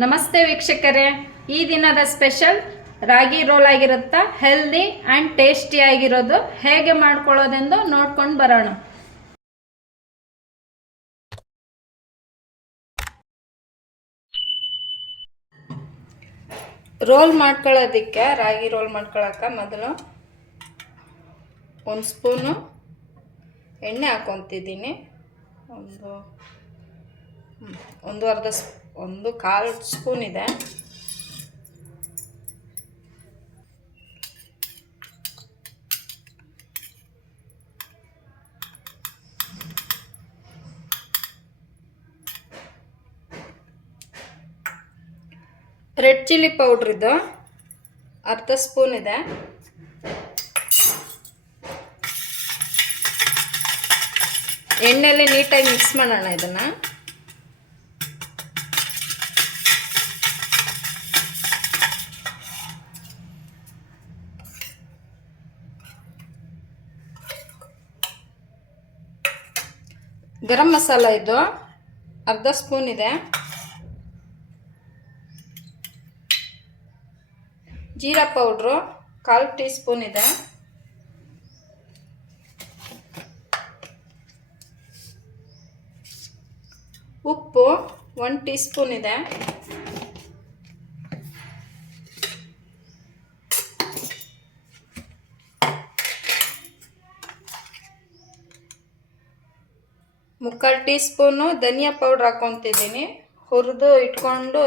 ನಮಸ್ತೆ ವೀಕ್ಷಕರೇ, ಈ ದಿನದ ಸ್ಪೆಷಲ್ ರಾಗಿ ರೋಲ್ ಆಗಿರುತ್ತಾ. ಹೆಲ್ದಿ ಆ್ಯಂಡ್ ಟೇಸ್ಟಿ ಆಗಿರೋದು ಹೇಗೆ ಮಾಡ್ಕೊಳ್ಳೋದೆಂದು ನೋಡ್ಕೊಂಡು ಬರೋಣ. ರೋಲ್ ಮಾಡ್ಕೊಳ್ಳೋದಕ್ಕೆ, ರಾಗಿ ರೋಲ್ ಮಾಡ್ಕೊಳ್ಳೋಕೆ ಮೊದಲು ಒಂದು ಸ್ಪೂನು ಎಣ್ಣೆ ಹಾಕ್ಕೊತಿದ್ದೀನಿ. ಒಂದು ಕಾಲು ಸ್ಪೂನ್ ಇದೆ. ರೆಡ್ ಚಿಲ್ಲಿ ಪೌಡ್ರ್ ಇದು ಅರ್ಧ ಸ್ಪೂನ್ ಇದೆ. ಎಣ್ಣೆಯಲ್ಲಿ ನೀಟಾಗಿ ಮಿಕ್ಸ್ ಮಾಡೋಣ ಇದನ್ನು. ಗರಂ ಮಸಾಲ ಇದು ಅರ್ಧ ಸ್ಪೂನ್ ಇದೆ. ಜೀರಾ ಪೌಡ್ರು 1/4 ಟೀ ಸ್ಪೂನ್ ಇದೆ. ಉಪ್ಪು 1 ಟೀ ಸ್ಪೂನ್ ಇದೆ. ಮುಕ್ಕಾಲು ಟೀ ಸ್ಪೂನು ಧನಿಯಾ ಪೌಡ್ರ್ ಹಾಕ್ಕೊತಿದ್ದೀನಿ. ಹುರಿದು ಇಟ್ಕೊಂಡು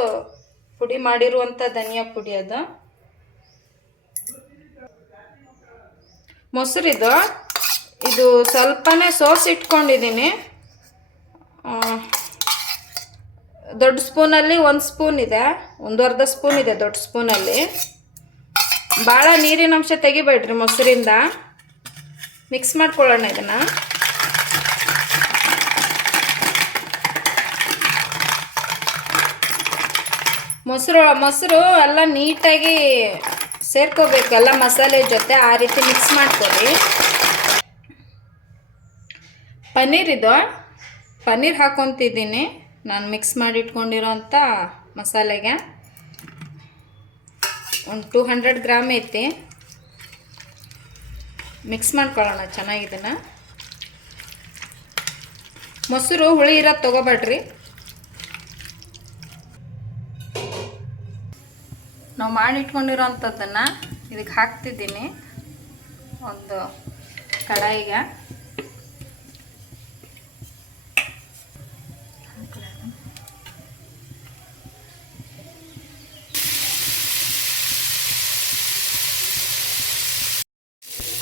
ಪುಡಿ ಮಾಡಿರುವಂಥ ಧನಿಯಾ ಪುಡಿ ಅದು. ಮೊಸರಿದು ಇದು ಸ್ವಲ್ಪನೇ ಸೋಸಿ ಇಟ್ಕೊಂಡಿದ್ದೀನಿ. ದೊಡ್ಡ ಸ್ಪೂನಲ್ಲಿ 1 ಸ್ಪೂನ್ ಇದೆ, ಅರ್ಧ ಸ್ಪೂನ್ ಇದೆ ದೊಡ್ಡ ಸ್ಪೂನಲ್ಲಿ. ಭಾಳ ನೀರಿನ ಅಂಶ ತೆಗಿಬೇಡ್ರಿ ಮೊಸರಿಂದ. ಮಿಕ್ಸ್ ಮಾಡ್ಕೊಳ್ಳೋಣ ಇದನ್ನು. ಮೊಸರು ಎಲ್ಲ ನೀಟಾಗಿ ಸೇರ್ಕೋಬೇಕು, ಎಲ್ಲ ಮಸಾಲೆ ಜೊತೆ ಆ ರೀತಿ ಮಿಕ್ಸ್ ಮಾಡ್ಕೊಳ್ಳಿ. ಪನ್ನೀರ್ ಹಾಕ್ಕೊತಿದ್ದೀನಿ ನಾನು ಮಿಕ್ಸ್ ಮಾಡಿ ಇಟ್ಕೊಂಡಿರೋಂಥ ಮಸಾಲೆಗೆ. ಒಂದು 200 ಗ್ರಾಮ್ ಐತಿ. ಮಿಕ್ಸ್ ಮಾಡ್ಕೊಳ್ಳೋಣ ಚೆನ್ನಾಗಿದನ್ನು. ಮೊಸರು ಹುಳಿ ಇರೋದು ತೊಗೋಬೇಡ್ರಿ. ನಾವು ಮಾಡಿಟ್ಕೊಂಡಿರೋಂಥದ್ದನ್ನು ಇದಕ್ಕೆ ಹಾಕ್ತಿದ್ದೀನಿ ಒಂದು ಕಡಾಯಿಗೆ.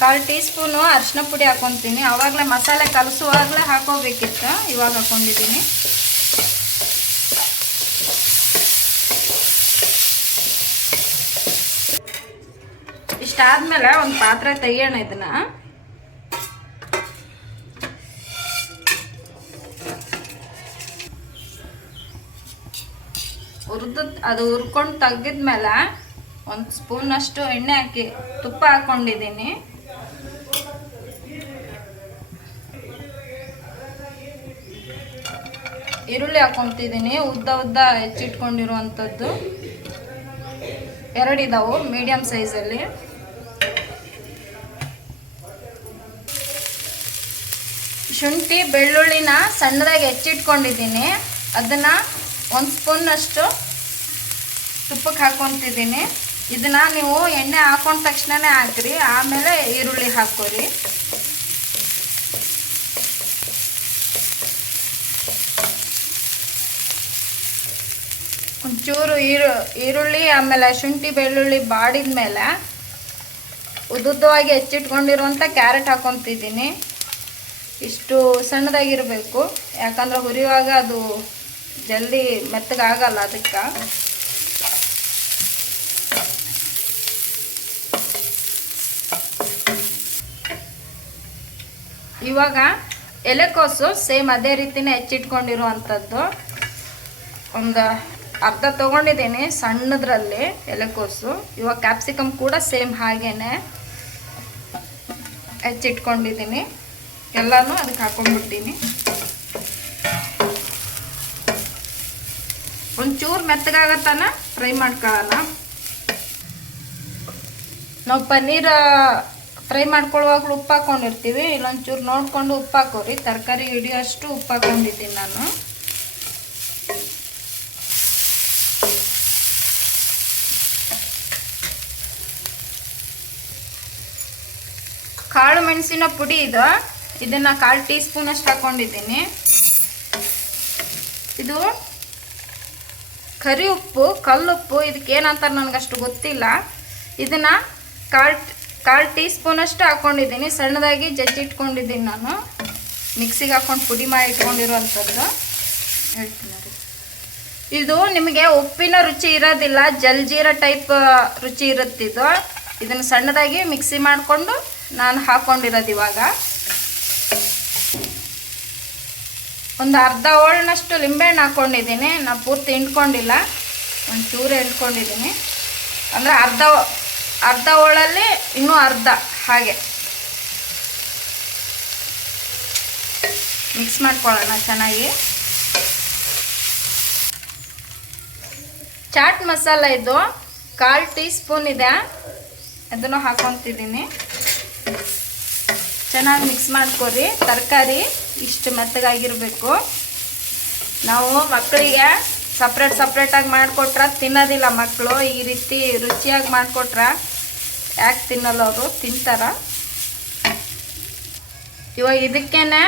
ಕಾಲು ಟೀ ಸ್ಪೂನು ಅರಿಶಿನ ಪುಡಿ ಹಾಕ್ಕೊತೀನಿ. ಆವಾಗಲೇ ಮಸಾಲೆ ಕಲಸುವಾಗಲೇ ಹಾಕೋಬೇಕಿತ್ತು, ಇವಾಗ ಹಾಕ್ಕೊಂಡಿದ್ದೀನಿ. ಇಷ್ಟಾದ್ಮೇಲೆ ಒಂದು ಪಾತ್ರೆ ತೆಗಿಯೋಣ ಇದನ್ನ. ಹುರ್ಕೊಂಡು ತೆಗೆದ್ಮೇಲೆ 1 ಸ್ಪೂನಷ್ಟು ಎಣ್ಣೆ ಹಾಕಿ ತುಪ್ಪ ಹಾಕ್ಕೊಂಡಿದ್ದೀನಿ. ಈರುಳ್ಳಿ ಹಾಕ್ಕೊತಿದ್ದೀನಿ, ಉದ್ದ ಹೆಚ್ಚಿಟ್ಕೊಂಡಿರುವಂಥದ್ದು 2 ಇದಾವು ಮೀಡಿಯಮ್ ಸೈಜಲ್ಲಿ. ಶುಂಠಿ ಬೆಳ್ಳುಳ್ಳಿನ ಸಣ್ಣದಾಗಿ ಹೆಚ್ಚಿಟ್ಕೊಂಡಿದ್ದೀನಿ, ಅದನ್ನು 1 ಸ್ಪೂನಷ್ಟು ತುಪ್ಪಕ್ಕೆ ಹಾಕ್ಕೊತಿದ್ದೀನಿ. ಇದನ್ನು ನೀವು ಎಣ್ಣೆ ಹಾಕೊಂಡ ತಕ್ಷಣವೇ ಹಾಕ್ರಿ, ಆಮೇಲೆ ಈರುಳ್ಳಿ ಹಾಕೋರಿ. ಒಂಚೂರು ಈರುಳ್ಳಿ ಆಮೇಲೆ ಶುಂಠಿ ಬೆಳ್ಳುಳ್ಳಿ ಬಾಡಿದ ಮೇಲೆ ಉದ್ದುದ್ದವಾಗಿ ಹೆಚ್ಚಿಟ್ಕೊಂಡಿರುವಂಥ ಕ್ಯಾರೆಟ್ ಹಾಕ್ಕೊತಿದ್ದೀನಿ. ಇಷ್ಟು ಸಣ್ಣದಾಗಿರಬೇಕು, ಯಾಕಂದ್ರೆ ಹುರಿಯುವಾಗ ಅದು ಜಲ್ದಿ ಮೆತ್ತಗಾಗಲ್ಲ. ಅದಕ್ಕೆ ಇವಾಗ ಎಲೆಕೋಸು ಸೇಮ್ ಅದೇ ರೀತಿನೇ ಹೆಚ್ಚಿಟ್ಕೊಂಡಿರುವಂಥದ್ದು ಒಂದು ಅರ್ಧ ತೊಗೊಂಡಿದ್ದೀನಿ ಸಣ್ಣದ್ರಲ್ಲಿ ಎಲೆಕೋಸು. ಇವಾಗ ಕ್ಯಾಪ್ಸಿಕಮ್ ಕೂಡ ಸೇಮ್ ಹಾಗೇನೆ ಹೆಚ್ಚಿಟ್ಕೊಂಡಿದ್ದೀನಿ. ಎಲ್ಲನೂ ಅದಕ್ಕೆ ಹಾಕೊಂಡ್ಬಿಡ್ತೀನಿ. ಒಂಚೂರು ಮೆತ್ತಗಾಗತ್ತಾನ ಫ್ರೈ ಮಾಡ್ಕೊಳ್ಳೋಣ. ನಾವು ಪನ್ನೀರ್ ಫ್ರೈ ಮಾಡ್ಕೊಳ್ಳುವಾಗಲೂ ಉಪ್ಪು ಹಾಕ್ಕೊಂಡಿರ್ತೀವಿ. ಇಲ್ಲೊಂಚೂರು ನೋಡಿಕೊಂಡು ಉಪ್ಪು ಹಾಕೋರಿ. ತರಕಾರಿ ಹಿಡಿಯೋಷ್ಟು ಉಪ್ಪು ಹಾಕ್ಕೊಂಡಿದ್ದೀನಿ ನಾನು. ಕಾಳು ಮೆಣಸಿನ ಪುಡಿ ಇದು. ಇದನ್ನು 1/4 ಟೀ ಸ್ಪೂನ್ ಅಷ್ಟು ಹಾಕ್ಕೊಂಡಿದ್ದೀನಿ. ಇದು ಕರಿ ಉಪ್ಪು, ಕಲ್ಲುಪ್ಪು, ಇದಕ್ಕೇನಂತಾರೆ ನನಗಷ್ಟು ಗೊತ್ತಿಲ್ಲ. ಇದನ್ನು 1/4 ಟೀ ಸ್ಪೂನ್ ಅಷ್ಟು ಹಾಕ್ಕೊಂಡಿದ್ದೀನಿ. ಸಣ್ಣದಾಗಿ ಜಜ್ಜಿಟ್ಕೊಂಡಿದ್ದೀನಿ ನಾನು. ಮಿಕ್ಸಿಗೆ ಹಾಕ್ಕೊಂಡು ಪುಡಿ ಮಾಡಿ ಇಟ್ಕೊಂಡಿರುವಂಥದ್ದು ಹೇಳ್ತೀನಿ ರೀ. ಇದು ನಿಮಗೆ ಉಪ್ಪಿನ ರುಚಿ ಇರೋದಿಲ್ಲ, ಜಲ್ಜೀರ ಟೈಪ್ ರುಚಿ ಇರುತ್ತಿದ್ದು. ಇದನ್ನು ಸಣ್ಣದಾಗಿ ಮಿಕ್ಸಿ ಮಾಡಿಕೊಂಡು ನಾನು ಹಾಕ್ಕೊಂಡಿರೋದು. ಇವಾಗ ಒಂದು ಅರ್ಧ ಹೋಳನಷ್ಟು ಲಿಂಬೆಹಣ್ಣು ಹಾಕ್ಕೊಂಡಿದ್ದೀನಿ. ನಾನು ಪೂರ್ತಿ ಹಿಂಡ್ಕೊಂಡಿಲ್ಲ, ಒಂಚೂರು ಹಿಂಡ್ಕೊಂಡಿದ್ದೀನಿ. ಅಂದರೆ ಅರ್ಧ ಹೋಳಲ್ಲಿ ಇನ್ನೂ ಅರ್ಧ ಹಾಗೆ ಮಿಕ್ಸ್ ಮಾಡ್ಕೊಳ್ಳೋಣ ಚೆನ್ನಾಗಿ. ಚಾಟ್ ಮಸಾಲ ಇದು 1/4 ಟೀ ಸ್ಪೂನ್ ಇದೆ. ಅದನ್ನು ಹಾಕ್ಕೊತಿದ್ದೀನಿ. ಚೆನ್ನಾಗಿ ಮಿಕ್ಸ್ ಮಾಡ್ಕೊರಿ. ತರಕಾರಿ ಇಷ್ಟು ಮೆತ್ತಗಾಗಿರಬೇಕು. ನಾವು ಮಕ್ಕಳಿಗೆ ಸಪ್ರೇಟಾಗಿ ಮಾಡಿಕೊಟ್ರೆ ತಿನ್ನೋದಿಲ್ಲ ಮಕ್ಕಳು. ಈ ರೀತಿ ರುಚಿಯಾಗಿ ಮಾಡಿಕೊಟ್ರೆ ಯಾಕೆ ತಿನ್ನಲ್ಲ, ಅವರು ತಿಂತಾರ. ಇವಾಗ ಇದಕ್ಕೇನೆ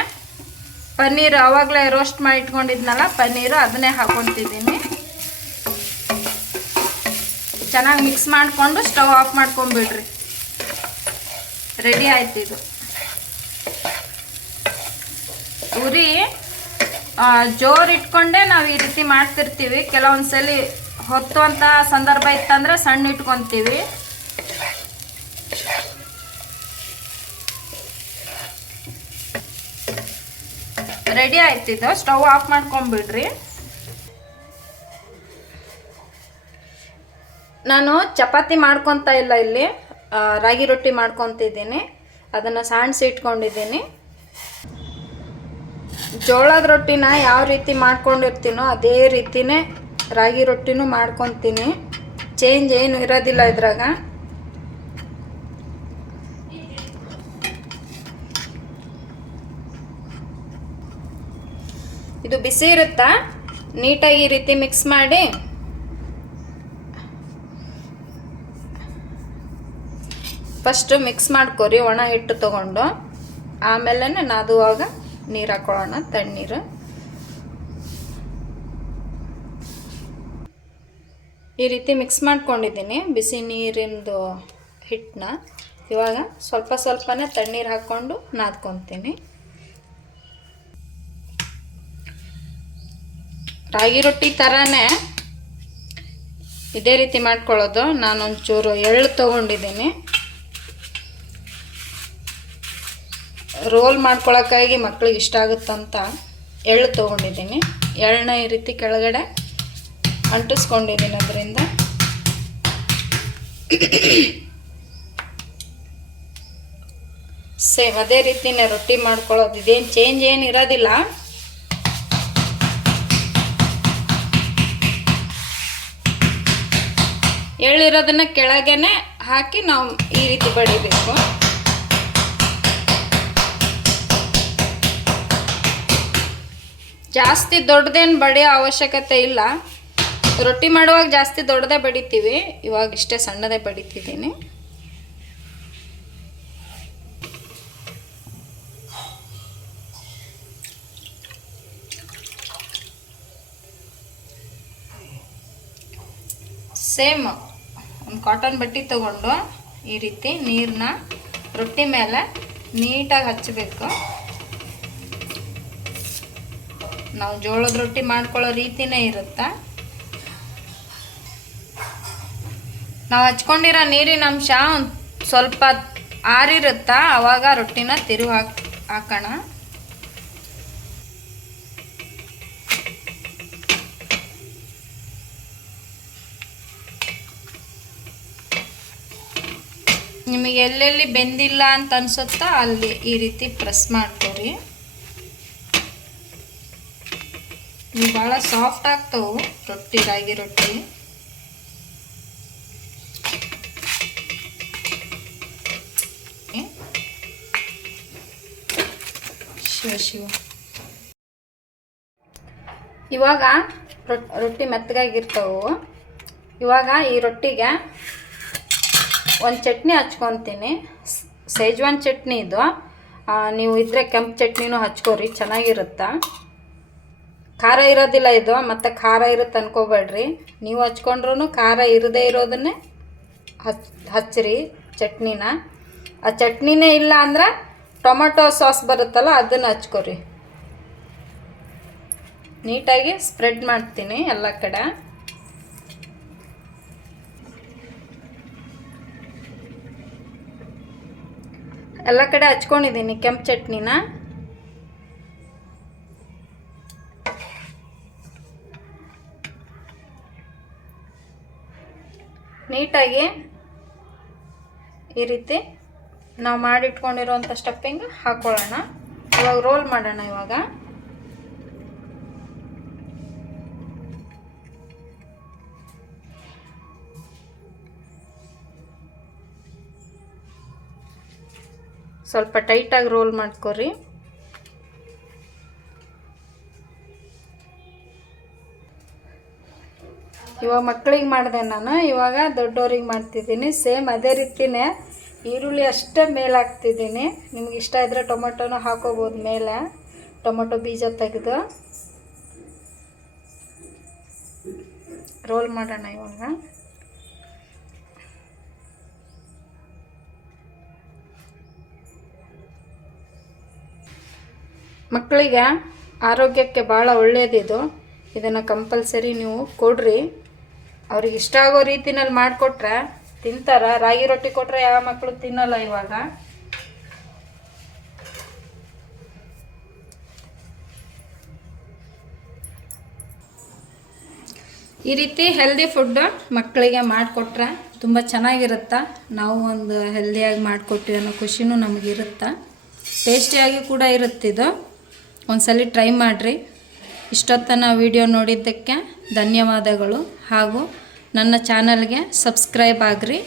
ಪನ್ನೀರು ಆವಾಗಲೇ ರೋಸ್ಟ್ ಮಾಡಿ ಇಟ್ಕೊಂಡಿದ್ನಲ್ಲ ಪನ್ನೀರು, ಅದನ್ನೇ ಹಾಕ್ಕೊತಿದ್ದೀನಿ. ಚೆನ್ನಾಗಿ ಮಿಕ್ಸ್ ಮಾಡಿಕೊಂಡು ಸ್ಟವ್ ಆಫ್ ಮಾಡ್ಕೊಂಬಿಡ್ರಿ. ರೆಡಿ ಆಯ್ತು ಇದು. ಉರಿ ಜೋರು ಇಟ್ಕೊಂಡೆ ನಾವು ಈ ರೀತಿ ಮಾಡ್ತಿರ್ತೀವಿ. ಕೆಲವೊಂದ್ಸಲ ಹೊತ್ತುವಂಥ ಸಂದರ್ಭ ಇತ್ತಂದ್ರೆ ಸಣ್ಣ ಇಟ್ಕೊತೀವಿ. ರೆಡಿ ಆಯ್ತಿದ್ದು. ಸ್ಟವ್ ಆಫ್ ಮಾಡ್ಕೊಂಬಿಡ್ರಿ. ನಾನು ಚಪಾತಿ ಮಾಡ್ಕೊತಾ ಇಲ್ಲ, ಇಲ್ಲಿ ರಾಗಿ ರೊಟ್ಟಿ ಮಾಡ್ಕೊತಿದ್ದೀನಿ. ಅದನ್ನು ಸಾಣಿಸಿ ಇಟ್ಕೊಂಡಿದ್ದೀನಿ. ಜೋಳದ ರೊಟ್ಟಿನ ಯಾವ ರೀತಿ ಮಾಡ್ಕೊಂಡಿರ್ತೀನೋ ಅದೇ ರೀತಿನೇ ರಾಗಿ ರೊಟ್ಟಿನೂ ಮಾಡ್ಕೊತೀನಿ. ಚೇಂಜ್ ಏನು ಇರೋದಿಲ್ಲ ಇದ್ರಾಗ. ಇದು ಬಿಸಿ ಇರುತ್ತಾ, ನೀಟಾಗಿ ಈ ರೀತಿ ಮಿಕ್ಸ್ ಮಾಡಿ ಫಸ್ಟು ಮಿಕ್ಸ್ ಮಾಡ್ಕೊರಿ ಒಣ ಹಿಟ್ಟು ತೊಗೊಂಡು. ಆಮೇಲೆ ನಾದುವಾಗ ನೀರು ಹಾಕೊಳ್ಳೋಣ, ತಣ್ಣೀರು. ಈ ರೀತಿ ಮಿಕ್ಸ್ ಮಾಡ್ಕೊಂಡಿದ್ದೀನಿ ಬಿಸಿ ನೀರಿಂದು ಹಿಟ್ಟನ್ನ. ಇವಾಗ ಸ್ವಲ್ಪನೇ ತಣ್ಣೀರು ಹಾಕ್ಕೊಂಡು ನಾದ್ಕೊತೀನಿ. ರಾಗಿ ರೊಟ್ಟಿ ಥರನೇ ಇದೇ ರೀತಿ ಮಾಡ್ಕೊಳ್ಳೋದು. ನಾನೊಂಚೂರು ಎಳ್ಳು ತೊಗೊಂಡಿದ್ದೀನಿ. ರೋಲ್ ಮಾಡ್ಕೊಳಕ್ಕಾಗಿ ಮಕ್ಳಿಗೆ ಇಷ್ಟ ಆಗುತ್ತಂತ ಎಳ್ಳು ತೊಗೊಂಡಿದ್ದೀನಿ. ಎಳ್ಳನ್ನ ಈ ರೀತಿ ಕೆಳಗಡೆ ಅಂಟಿಸ್ಕೊಂಡಿದ್ದೀನಿ. ಅದರಿಂದ ಸೇಮ್ ಅದೇ ರೀತಿನೇ ರೊಟ್ಟಿ ಮಾಡ್ಕೊಳ್ಳೋದು. ಇದೇನು ಚೇಂಜ್ ಏನು ಇರೋದಿಲ್ಲ. ಎಳ್ಳಿರೋದನ್ನ ಕೆಳಗೇನೆ ಹಾಕಿ ನಾವು ಈ ರೀತಿ ಬಡಿಬೇಕು. ಜಾಸ್ತಿ ದೊಡ್ಡದೇನು ಬಡಿಯೋ ಅವಶ್ಯಕತೆ ಇಲ್ಲ. ರೊಟ್ಟಿ ಮಾಡುವಾಗ ಜಾಸ್ತಿ ದೊಡ್ಡದೇ ಬಡಿತೀವಿ. ಇವಾಗ ಇಷ್ಟೇ ಸಣ್ಣದೇ ಬಡಿತಿದ್ದೀನಿ. ಸೇಮ್ ಒಂದು ಕಾಟನ್ ಬಟ್ಟೆ ತಗೊಂಡು ಈ ರೀತಿ ನೀರನ್ನ ರೊಟ್ಟಿ ಮೇಲೆ ನೀಟಾಗಿ ಹಚ್ಚಬೇಕು. ನಾವು ಜೋಳದ ರೊಟ್ಟಿ ಮಾಡ್ಕೊಳ್ಳೋ ರೀತಿನೇ ಇರುತ್ತೆ. ನಾವು ಹಚ್ಕೊಂಡಿರೋ ನೀರಿನ ಅಂಶ ಸ್ವಲ್ಪ ಆರಿರುತ್ತಾ, ಆವಾಗ ರೊಟ್ಟಿನ ತಿರುವು ಹಾಕೋಣ. ನಿಮಗೆ ಎಲ್ಲೆಲ್ಲಿ ಬೆಂದಿಲ್ಲ ಅಂತ ಅನ್ಸುತ್ತಾ ಅಲ್ಲಿ ಈ ರೀತಿ ಪ್ರೆಸ್ ಮಾಡ್ಕೊರಿ. ಇವು ಭಾಳ ಸಾಫ್ಟ್ ಆಗ್ತಾವೆ ರೊಟ್ಟಿ, ರಾಗಿ ರೊಟ್ಟಿ. ಶಿವ ಇವಾಗ ರೊಟ್ಟಿ ಮೆತ್ತಗಾಗಿರ್ತಾವೆ. ಇವಾಗ ಈ ರೊಟ್ಟಿಗೆ ಒಂದು ಚಟ್ನಿ ಹಚ್ಕೊತೀನಿ. ಸೈಜ್ವಾನ್ ಚಟ್ನಿ ಇದು. ನೀವು ಇದ್ದರೆ ಕೆಂಪು ಚಟ್ನಿನೂ ಹಚ್ಕೋರಿ, ಚೆನ್ನಾಗಿರುತ್ತೆ. ಖಾರ ಇರೋದಿಲ್ಲ ಇದು, ಮತ್ತು ಖಾರ ಇರುತ್ತೆ ಅನ್ಕೋಬೇಡ್ರಿ. ನೀವು ಹಚ್ಕೊಂಡ್ರೂ ಖಾರ ಇರದೇ ಇರೋದನ್ನೇ ಹಚ್ಚಿರಿ ಚಟ್ನಿನ. ಆ ಚಟ್ನಿನೇ ಇಲ್ಲ ಅಂದ್ರೆ ಟೊಮೆಟೊ ಸಾಸ್ ಬರುತ್ತಲ್ಲ ಅದನ್ನು ಹಚ್ಕೋರಿ. ನೀಟಾಗಿ ಸ್ಪ್ರೆಡ್ ಮಾಡ್ತೀನಿ ಎಲ್ಲ ಕಡೆ. ಎಲ್ಲ ಕಡೆ ಹಚ್ಕೊಂಡಿದ್ದೀನಿ ಕೆಂಪು ಚಟ್ನಿನ. ನೀಟಾಗಿ ಈ ರೀತಿ ನಾವು ಮಾಡಿಟ್ಕೊಂಡಿರೋಂಥ ಸ್ಟಫಿಂಗ್ ಹಾಕ್ಕೊಳ್ಳೋಣ. ಇವಾಗ ರೋಲ್ ಮಾಡೋಣ. ಇವಾಗ ಸ್ವಲ್ಪ ಟೈಟಾಗಿ ರೋಲ್ ಮಾಡ್ಕೊರಿ. ಇವಾಗ ಮಕ್ಕಳಿಗೆ ಮಾಡಿದೆ ನಾನು, ಇವಾಗ ದೊಡ್ಡವ್ರಿಗೆ ಮಾಡ್ತಿದ್ದೀನಿ. ಸೇಮ್ ಅದೇ ರೀತಿಯೇ ಈರುಳ್ಳಿ ಅಷ್ಟೇ ಮೇಲೆ ಹಾಕ್ತಿದ್ದೀನಿ. ನಿಮ್ಗೆ ಇಷ್ಟ ಇದ್ದರೆ ಟೊಮೆಟೊನೂ ಹಾಕೋಬೋದು ಮೇಲೆ, ಟೊಮೆಟೊ ಬೀಜ ತೆಗೆದು. ರೋಲ್ ಮಾಡೋಣ ಇವಾಗ. ಮಕ್ಕಳಿಗೆ ಆರೋಗ್ಯಕ್ಕೆ ಭಾಳ ಒಳ್ಳೆಯದಿದು. ಇದನ್ನು ಕಂಪಲ್ಸರಿ ನೀವು ಕೊಡ್ರಿ. ಅವ್ರಿಗೆ ಇಷ್ಟ ಆಗೋ ರೀತಿನಲ್ಲಿ ಮಾಡಿಕೊಟ್ರೆ ತಿಂತಾರ. ರಾಗಿ ರೊಟ್ಟಿ ಕೊಟ್ಟರೆ ಯಾವ ಮಕ್ಕಳು ತಿನ್ನಲ್ಲ. ಇವಾಗ ಈ ರೀತಿ ಹೆಲ್ದಿ ಫುಡ್ ಮಕ್ಕಳಿಗೆ ಮಾಡಿಕೊಟ್ರೆ ತುಂಬ ಚೆನ್ನಾಗಿರುತ್ತೆ. ನಾವು ಒಂದು ಹೆಲ್ದಿಯಾಗಿ ಮಾಡಿಕೊಟ್ಟಿವಿ ಅನ್ನೋ ಖುಷಿನೂ ನಮಗಿರುತ್ತೆ. ಟೇಸ್ಟಿಯಾಗಿ ಕೂಡ ಇರುತ್ತಿದ್ದು. ಒಂದ್ಸಲ ಟ್ರೈ ಮಾಡಿರಿ. ಇಷ್ಟೊತ್ತನ ವಿಡಿಯೋ ನೋಡಿದ್ದಕ್ಕೆ ಧನ್ಯವಾದಗಳು. ಹಾಗೂ ನನ್ನ ಚಾನಲ್ಗೆ ಸಬ್ಸ್ಕ್ರೈಬ್ ಆಗಿರಿ.